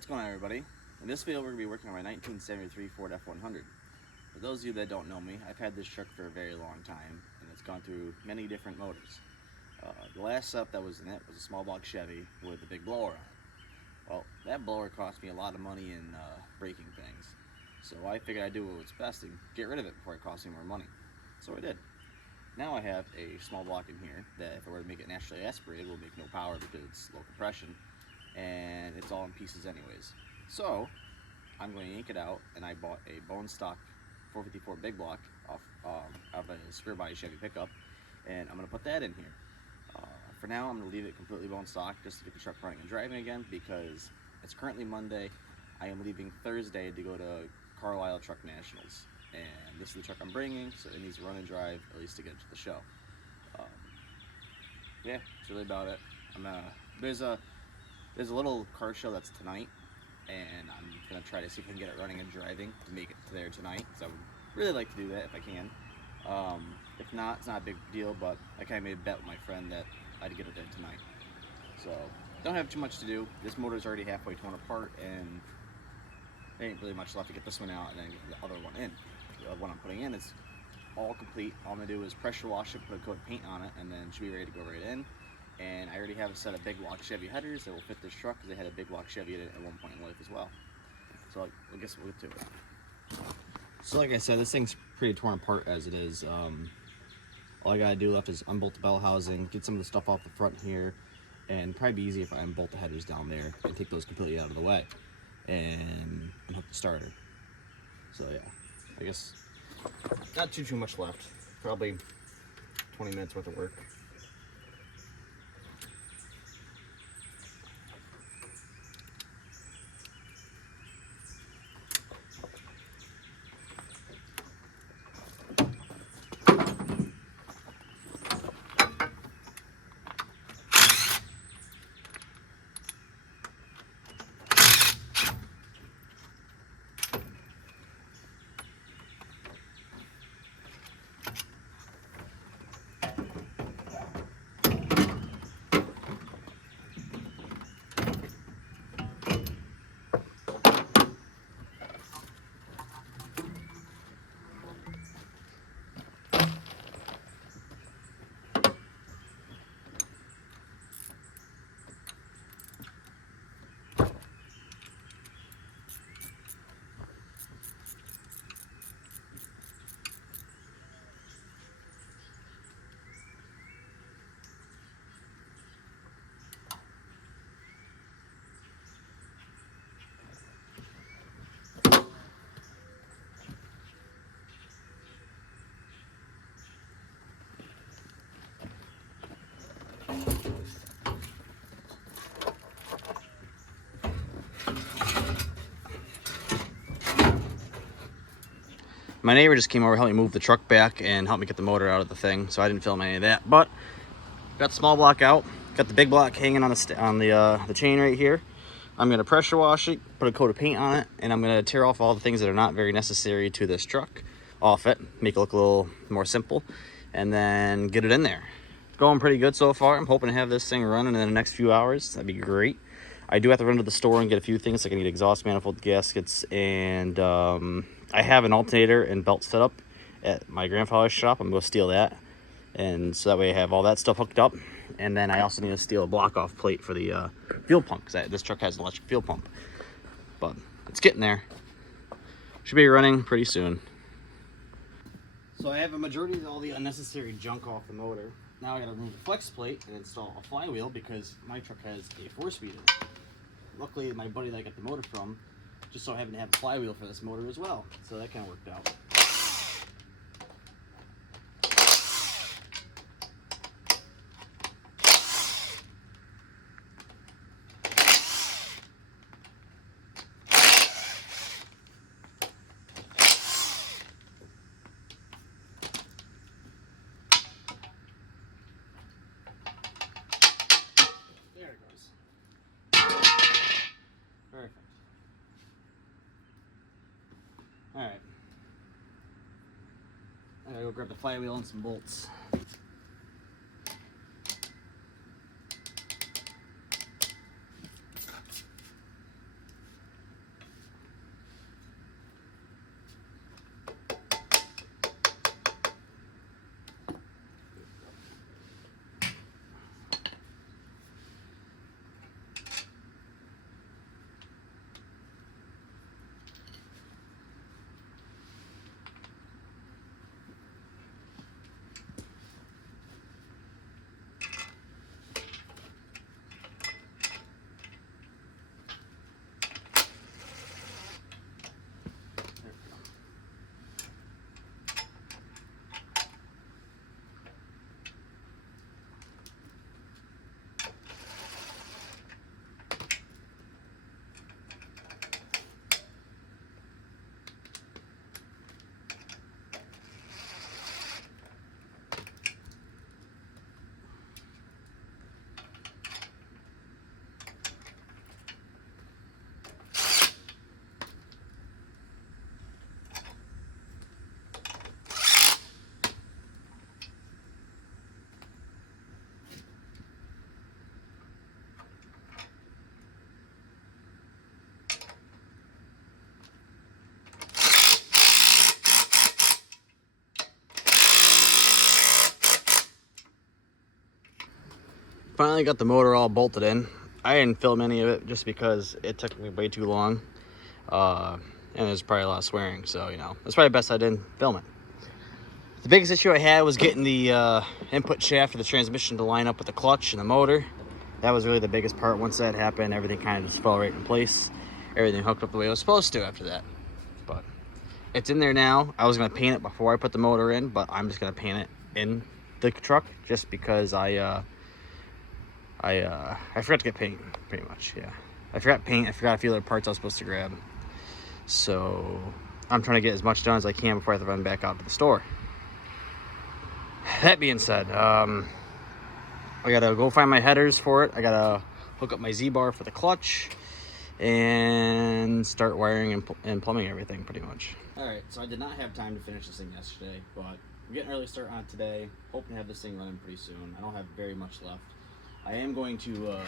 What's going on, everybody? In this video, we're going to be working on my 1973 Ford F100. For those of you that don't know me, I've had this truck for a very long time, and it's gone through many different motors. The last setup that was in it was a small block Chevy with a big blower on it. Well, that blower cost me a lot of money in braking things, so I figured I'd do what's best and get rid of it before it cost me more money. So I did. Now I have a small block in here that, if I were to make it naturally aspirated, will make no power because it's low compression, and it's all in pieces anyways. So I'm going to yank it out, and I bought a bone stock 454 big block off of a square body Chevy pickup, and I'm going to put that in here. For now, I'm going to leave it completely bone stock just to get the truck running and driving again, because it's currently Monday. I am leaving Thursday to go to Carlisle Truck Nationals, and this is the truck I'm bringing, so it needs to run and drive at least to get to the show. Yeah, that's really about it. There's a little car show that's tonight, and I'm gonna try to see if I can get it running and driving to make it to there tonight, because I would really like to do that if I can. If not, it's not a big deal, but I kind of made a bet with my friend that I'd get it there tonight. So don't have too much to do. This motor's already halfway torn apart, and there ain't really much left to get this one out and then get the other one in. The one I'm putting in is all complete. All I'm gonna do is pressure wash it, put a coat of paint on it, and then it should be ready to go right in. And I already have a set of big block Chevy headers that will fit this truck, because they had a big block Chevy in it at one point in life as well. So I guess we'll get to it. So like I said, this thing's pretty torn apart as it is. All I gotta do left is unbolt the bell housing, get some of the stuff off the front here, and probably be easy if I unbolt the headers down there and take those completely out of the way and unhook the starter. So yeah, I guess not too much left. Probably 20 minutes worth of work. My neighbor just came over, helped me move the truck back and helped me get the motor out of the thing, so I didn't film any of that. But got the small block out, got the big block hanging on the chain right here. I'm gonna pressure wash it, put a coat of paint on it, and I'm gonna tear off all the things that are not very necessary to this truck off it, make it look a little more simple, and then get it in there. It's going pretty good so far. I'm hoping to have this thing running in the next few hours. That'd be great. I do have to run to the store and get a few things. Like I need exhaust manifold gaskets, and I have an alternator and belt set up at my grandfather's shop. I'm gonna go steal that, and so that way I have all that stuff hooked up. And then I also need to steal a block off plate for the fuel pump, because this truck has an electric fuel pump. But it's getting there. Should be running pretty soon. So I have a majority of all the unnecessary junk off the motor. Now I gotta remove the flex plate and install a flywheel, because my truck has a 4-speeder. Luckily, my buddy that I got the motor from just so happened to have a flywheel for this motor as well. So that kind of worked out. There it goes. Perfect. Alright. I gotta go grab the flywheel and some bolts. Finally got the motor all bolted in. I didn't film any of it just because it took me way too long. And there's probably a lot of swearing, so, you know, it's probably best I didn't film it. The biggest issue I had was getting the input shaft for the transmission to line up with the clutch and the motor. That was really the biggest part. Once that happened, everything kind of just fell right in place. Everything hooked up the way it was supposed to after that. But it's in there now. I was going to paint it before I put the motor in, but I'm just going to paint it in the truck just because I forgot to get paint, pretty much, yeah. I forgot paint, I forgot a few other parts I was supposed to grab. So I'm trying to get as much done as I can before I have to run back out to the store. That being said, I gotta go find my headers for it. I gotta hook up my Z-bar for the clutch and start wiring and plumbing everything pretty much. All right, so I did not have time to finish this thing yesterday, but I'm getting an early start on it today. Hoping to have this thing running pretty soon. I don't have very much left. I am going to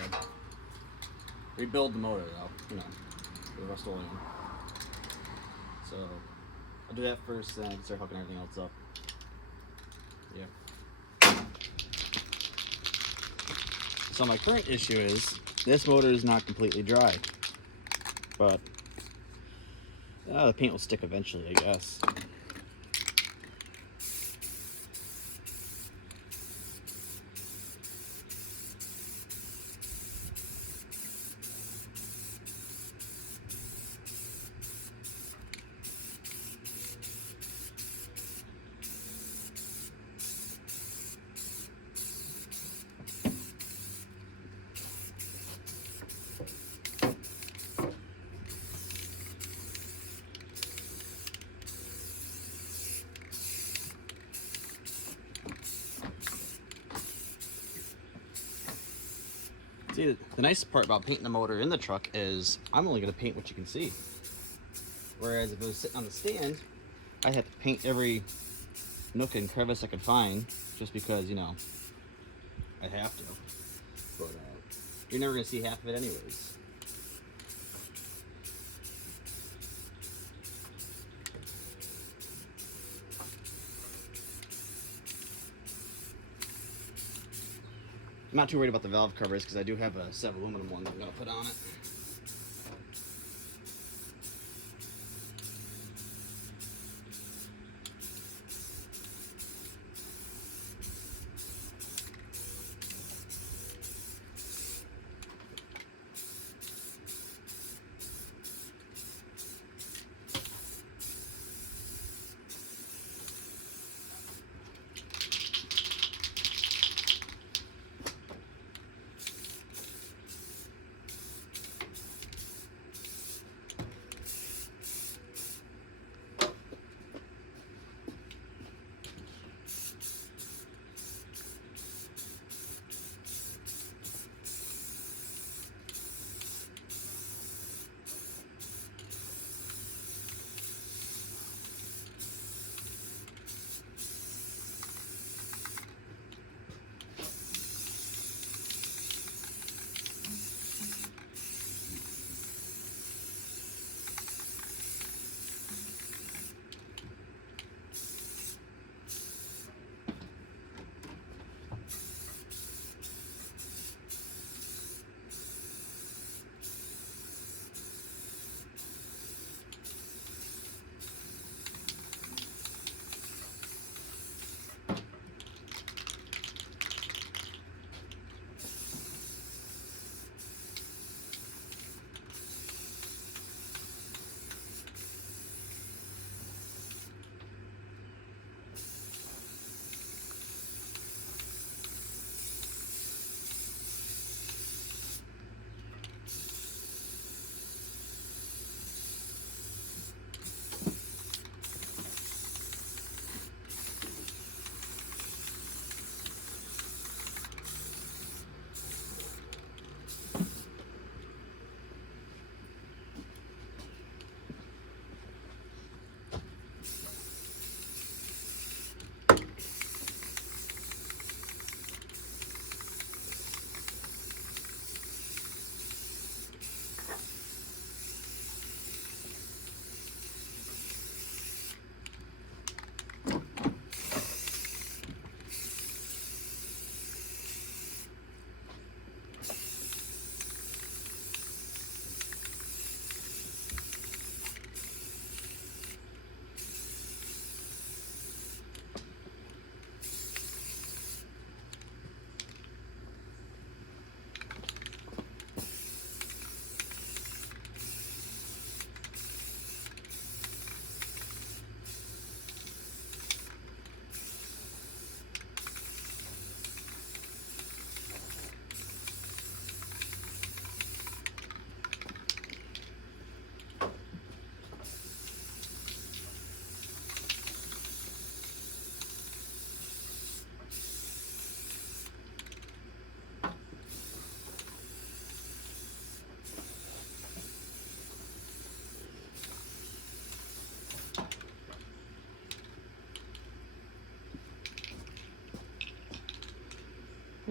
rebuild the motor though, you know, the Rust-Oleum. So I'll do that first, then I can start hooking everything else up. Yeah. So my current issue is this motor is not completely dry, but the paint will stick eventually, I guess. See, the nice part about painting the motor in the truck is I'm only going to paint what you can see. Whereas if it was sitting on the stand, I had to paint every nook and crevice I could find just because, you know, I have to. But you're never going to see half of it anyways. I'm not too worried about the valve covers because I do have a set of aluminum one that I'm going to put on it.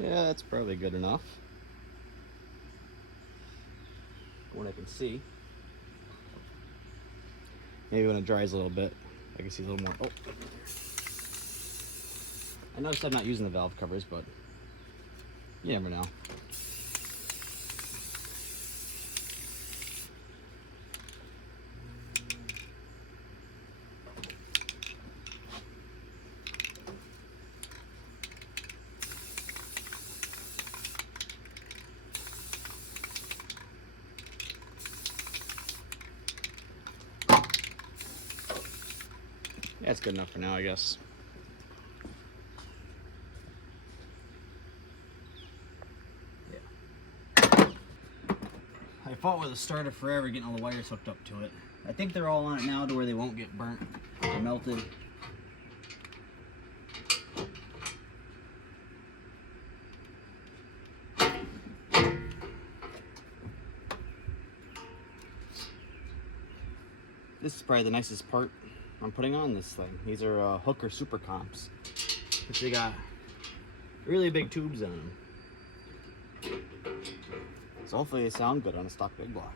Yeah, that's probably good enough. What I can see. Maybe when it dries a little bit, I can see a little more. Oh, I noticed I'm not using the valve covers, but you never know. That's good enough for now, I guess. Yeah. I fought with a starter forever getting all the wires hooked up to it. I think they're all on it now to where they won't get burnt or melted. This is probably the nicest part I'm putting on this thing. These are Hooker Super Comps, which they got really big tubes on them. So hopefully they sound good on a stock big block.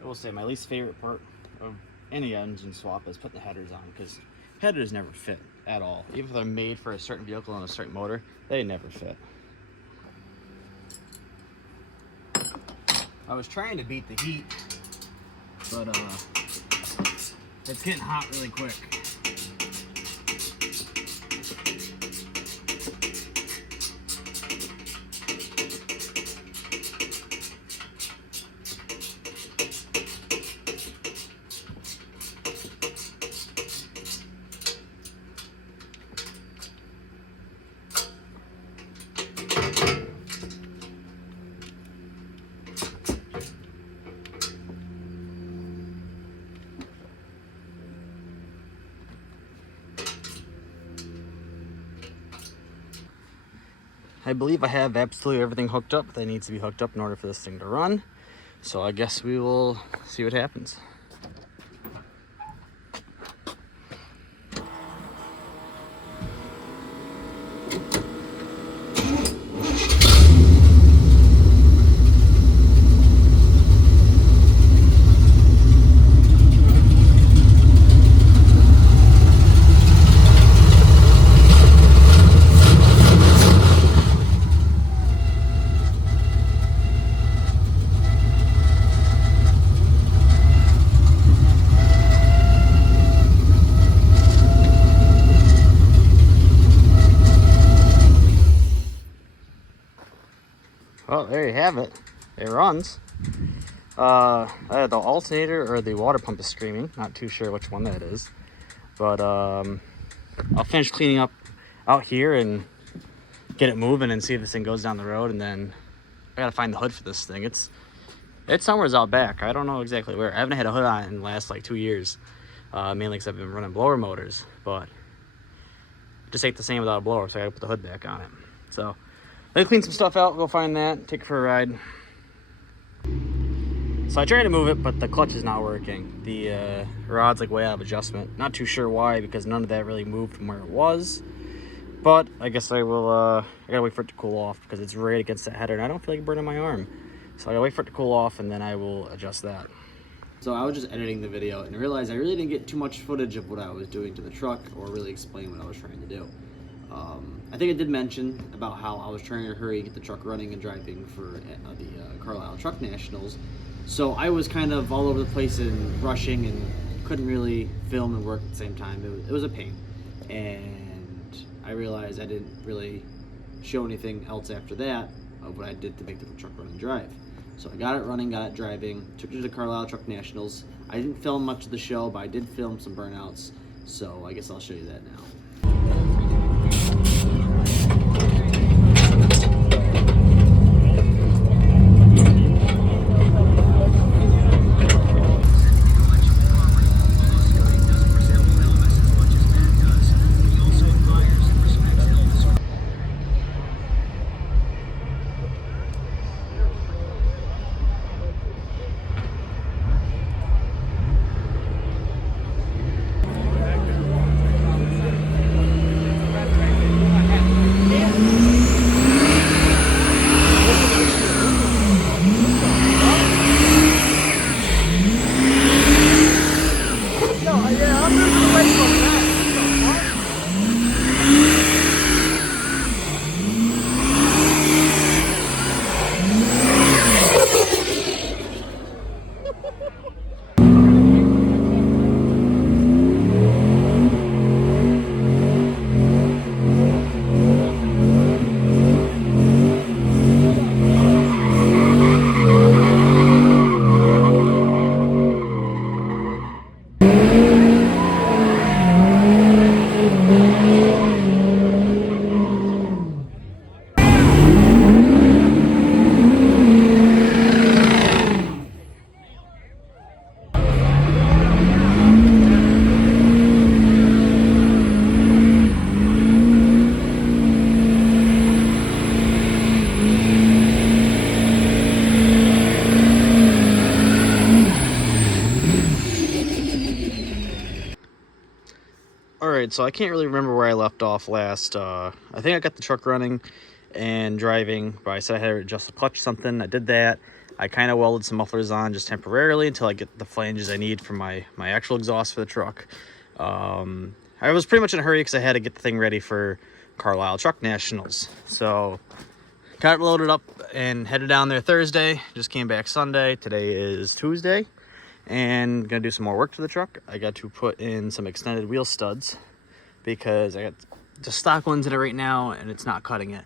I will say my least favorite part of any engine swap is putting the headers on, because headers never fit at all. Even if they're made for a certain vehicle and a certain motor, they never fit. I was trying to beat the heat, but it's getting hot really quick. I believe I have absolutely everything hooked up that needs to be hooked up in order for this thing to run. So I guess we will see what happens. Well, there you have it. It runs. The alternator or the water pump is screaming. Not too sure which one that is. But I'll finish cleaning up out here and get it moving and see if this thing goes down the road. And then I gotta find the hood for this thing. It's somewhere out back. I don't know exactly where. I haven't had a hood on it in the last like 2 years. Mainly because I've been running blower motors. But it just ain't the same without a blower, so I gotta put the hood back on it. So let me clean some stuff out, go find that, take it for a ride. So I tried to move it, but the clutch is not working. The rod's like way out of adjustment. Not too sure why, because none of that really moved from where it was. But I guess I will, I gotta wait for it to cool off because it's right against that header and I don't feel like burning my arm. So I gotta wait for it to cool off and then I will adjust that. So I was just editing the video and realized I really didn't get too much footage of what I was doing to the truck or really explain what I was trying to do. I think I did mention about how I was trying to hurry, get the truck running and driving for the Carlisle Truck Nationals. So I was kind of all over the place and rushing and couldn't really film and work at the same time. It was a pain. And I realized I didn't really show anything else after that of what I did to make the truck run and drive. So I got it running, got it driving, took it to the Carlisle Truck Nationals. I didn't film much of the show, but I did film some burnouts. So I guess I'll show you that now. Alright, so I can't really remember where I left off last. I think I got the truck running and driving, but I said I had to adjust the clutch or something. I did that. I kind of welded some mufflers on just temporarily until I get the flanges I need for my actual exhaust for the truck. I was pretty much in a hurry because I had to get the thing ready for Carlisle Truck Nationals. So got it loaded up and headed down there Thursday. Just came back Sunday. Today is Tuesday. And gonna do some more work to the truck. I got to put in some extended wheel studs because I got the stock ones in it right now and it's not cutting it.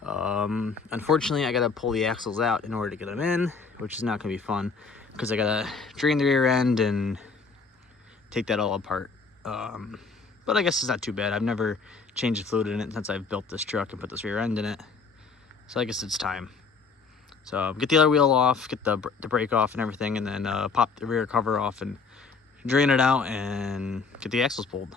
Unfortunately, I gotta pull the axles out in order to get them in, which is not gonna be fun because I gotta drain the rear end and take that all apart. But I guess it's not too bad. I've never changed the fluid in it since I've built this truck and put this rear end in it, so I guess it's time. So get the other wheel off, get the brake off and everything, and then pop the rear cover off and drain it out and get the axles pulled.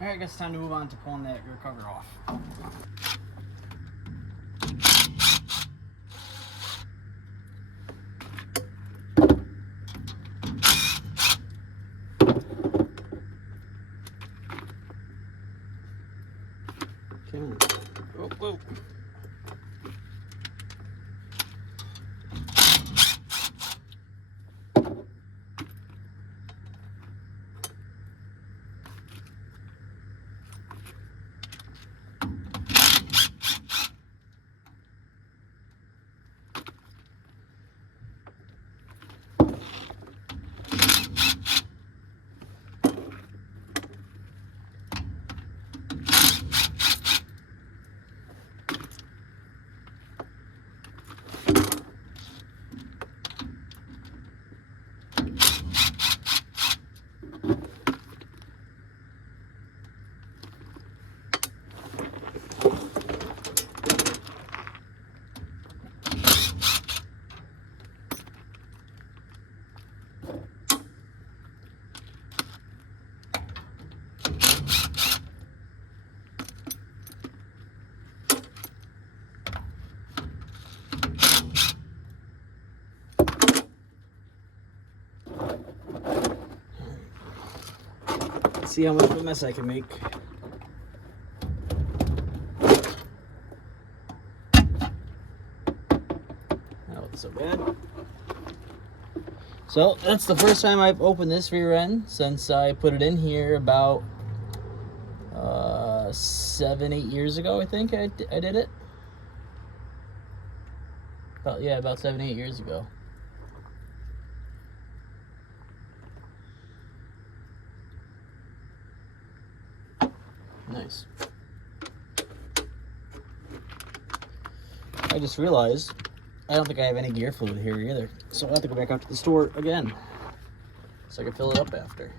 Alright, I guess it's time to move on to pulling that rear cover off. Come on. Oh, whoa. See how much of a mess I can make. That wasn't so bad. So that's the first time I've opened this rear end since I put it in here about 7-8 years ago. I think I did it. About 7-8 years ago. Nice. I just realized I don't think I have any gear fluid here either, so I'll have to go back out to the store again so I can fill it up after.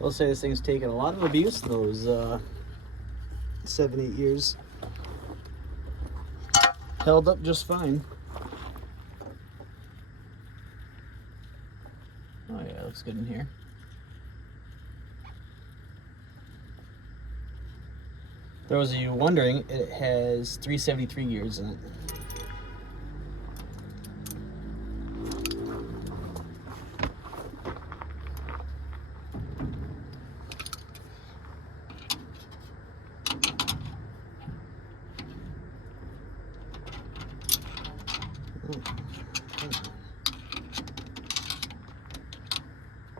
I'll say this thing's taken a lot of abuse those 7-8 years. Held up just fine. Oh yeah, looks good in here. For those of you wondering, it has 373 gears in it.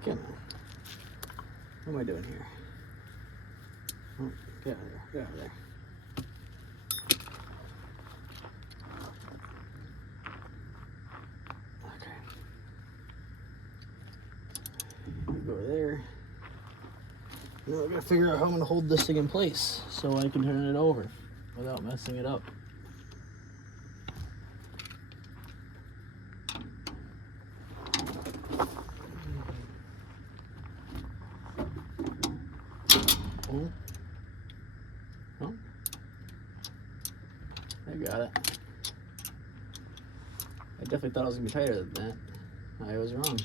Come on. What am I doing here? Oh, get out of there. Get out of there. Okay. Go there. Now I gotta figure out how I'm gonna hold this thing in place so I can turn it over without messing it up. Oh, I got it. I definitely thought it was gonna be tighter than that. I was wrong.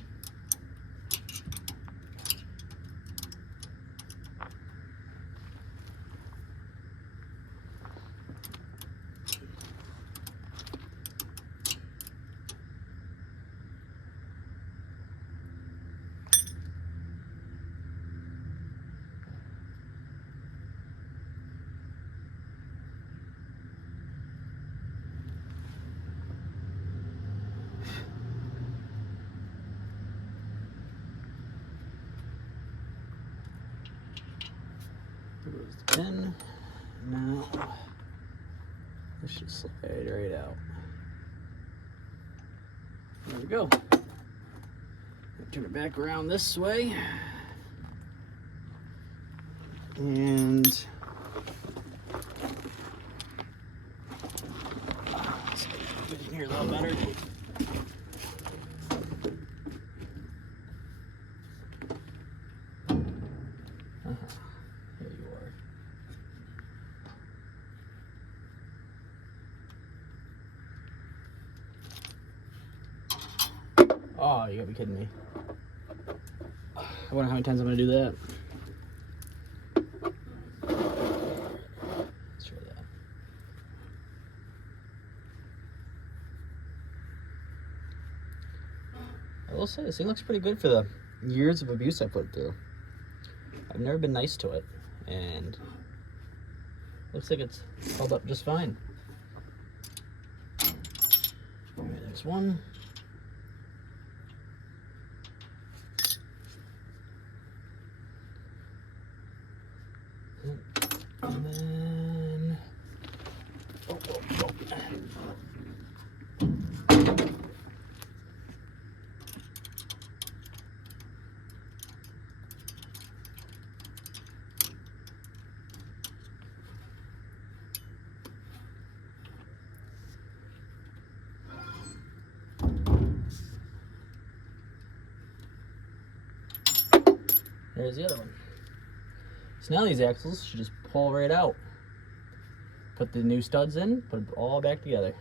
There goes the pin. Now, this should slide right out. There we go. Turn it back around this way. And let's get in here a little better. There you are. Oh, you gotta be kidding me. I wonder how many times I'm gonna do that. Let's try that. I will say, this thing looks pretty good for the years of abuse I put through. I've never been nice to it, and looks like it's held up just fine. All right, there's one. And then, oh. There's the other one. So now these axles should just pull right out. Put the new studs in, put it all back together.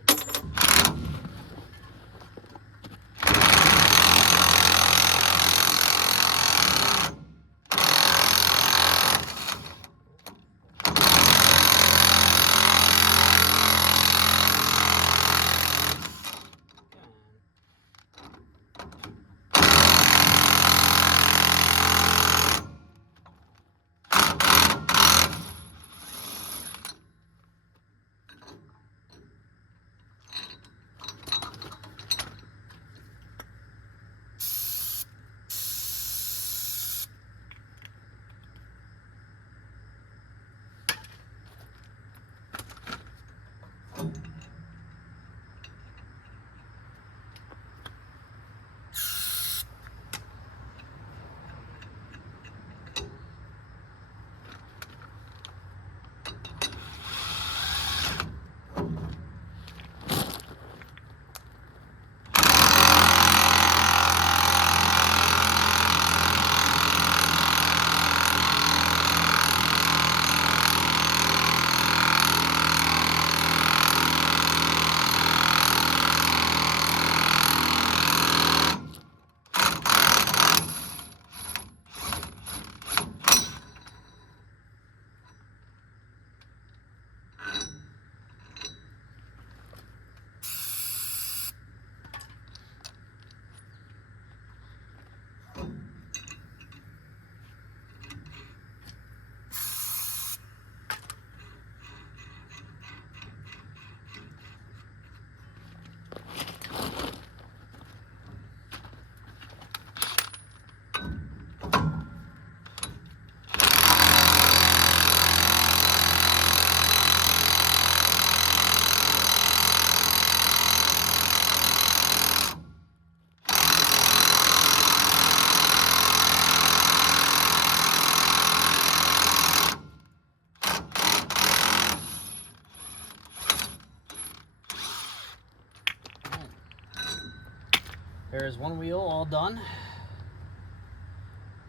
There's one wheel all done.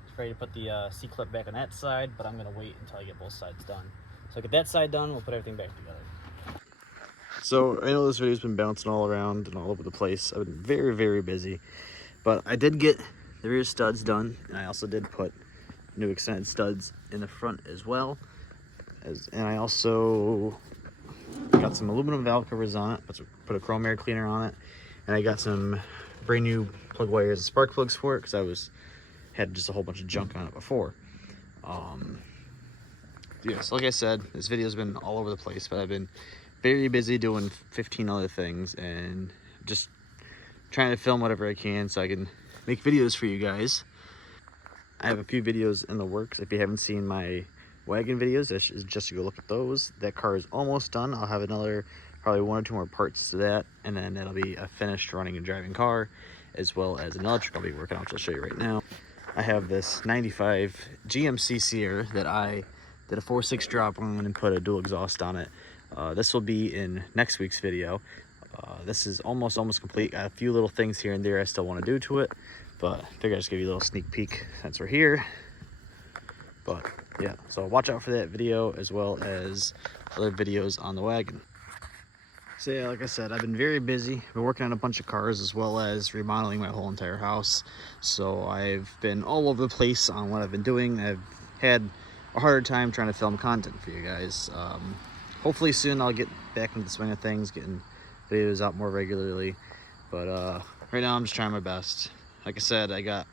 Just ready to put the C-clip back on that side, but I'm gonna wait until I get both sides done. So I get that side done, we'll put everything back together. So I know this video's been bouncing all around and all over the place. I've been very, very busy, but I did get the rear studs done, and I also did put new extended studs in the front as well. And I also got some aluminum valve covers on it, put a chrome air cleaner on it, and I got some brand new plug wires and spark plugs for it because had just a whole bunch of junk on it before. Yeah, so like I said, this video's been all over the place, but I've been very busy doing 15 other things and just trying to film whatever I can so I can make videos for you guys. I have a few videos in the works. If you haven't seen my wagon videos, just to go look at those. That car is almost done. I'll have another, probably 1 or 2 more parts to that, and then that'll be a finished running and driving car, as well as another truck I'll be working on, which I'll show you right now. I have this 95 GMC Sierra that I did a 4.6 drop on and put a dual exhaust on it. This will be in next week's video. This is almost complete. Got a few little things here and there I still want to do to it, but I figured I'd just give you a little sneak peek since we're here. But yeah, so watch out for that video as well as other videos on the wagon. So yeah, like I said, I've been very busy. I've been working on a bunch of cars as well as remodeling my whole entire house. So I've been all over the place on what I've been doing. I've had a harder time trying to film content for you guys. Hopefully soon I'll get back into the swing of things, getting videos out more regularly. But right now I'm just trying my best. Like I said, I got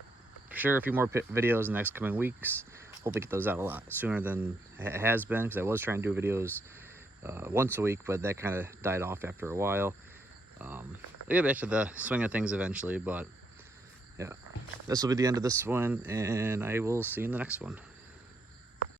for sure a few more videos in the next coming weeks. Hopefully get those out a lot sooner than it has been, because I was trying to do videos once a week, but that kind of died off after a while. I'll get back to the swing of things eventually, but yeah, this will be the end of this one, and I will see you in the next one.